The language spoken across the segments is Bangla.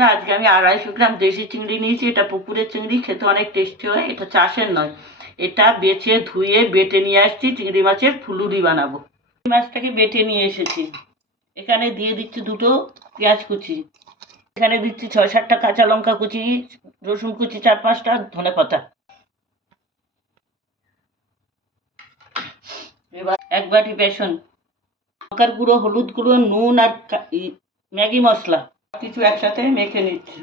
বন্ধুরা আজকে আমি আড়াইশো গ্রাম দেশি চিংড়ি নিয়েছি। এটা পুকুরের চিংড়ি, খেতে অনেক টেস্টি হয়, এটা চাষের নয়। এটা বেছে, ধুয়ে, বেটে নিয়ে আসছি, চিংড়ি মাছের ফুলুরি বানাবো। মাছটাকে বেটে নিয়ে এসেছি। এখানে দিয়ে দিচ্ছি দুটো পেঁয়াজ কুচি। এখানে দিচ্ছি ছয় সাতটা কাঁচা লঙ্কা কুচি, রসুন কুচি, চার পাঁচটা ধনে পাতা। এবার এক বাটি বেসন। লঙ্কার গুঁড়ো, হলুদ গুঁড়ো, নুন আর ম্যাগি মশলা। কিছু একসাথে মেখে নিচ্ছি।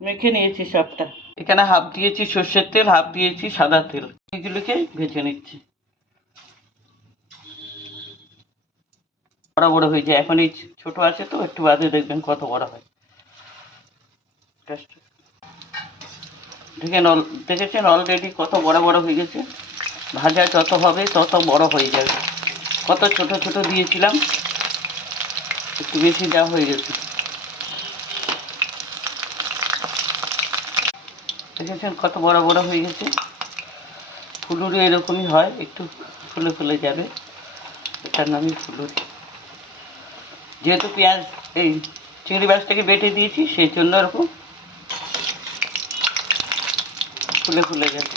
মেখে নিয়েছি সবটা। এখানে হাফ দিয়েছি সর্ষের তেল, হাফ দিয়েছি সাদা তেল। এগুলোকে ভেজে নিচ্ছি। বড় বড় হয়ে যায়। এখন এই ছোট আছে তো, একটু বাদে দেখবেন কত বড় হয়। দেখেন দেখেছেন অলরেডি কত বড় বড় হয়ে গেছে? ভাজা যত হবে তত বড় হয়ে যাবে। কত ছোট ছোট দিয়েছিলাম, একটু বেশি দেওয়া হয়ে গেছে। দেখেছেন কত বড় বড় হয়ে গেছে? ফুলুরি এরকমই হয়, একটু ফুলে ফুলে যাবে। এটার নামই ফুলুরি। যেহেতু পেঁয়াজ, এই চিংড়ি মাছটাকে বেটে দিয়েছি, সেই জন্য এরকম ফুলে ফুলে গেছে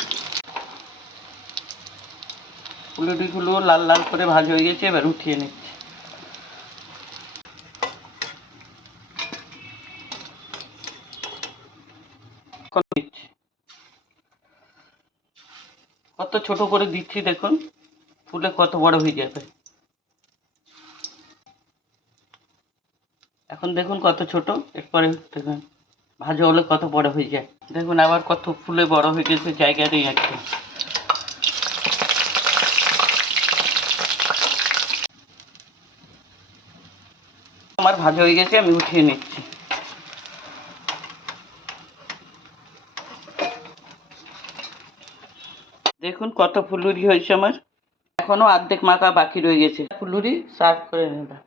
ফুলুরিগুলো লাল লাল করে ভাজা হয়ে গেছে, এবার উঠিয়ে নিচ্ছি। কত ছোট করে দিচ্ছি দেখুন, ফুলে কত বড় হয়ে যাবে। এখন দেখুন কত ছোট, এরপরে দেখুন, ভাজা হলে কত বড় হয়ে যায়। দেখুন আবার কত ফুলে বড় হয়ে গেছে, জায়গা নেই আমার ভাজা হয়ে গেছে, আমি উঠিয়ে নিচ্ছি। দেখুন কত ফুলুরি হয়েছে আমার। এখনও অর্ধেক মাখা বাকি রয়ে গেছে। ফুলুরি সার্ভ করে নেবা।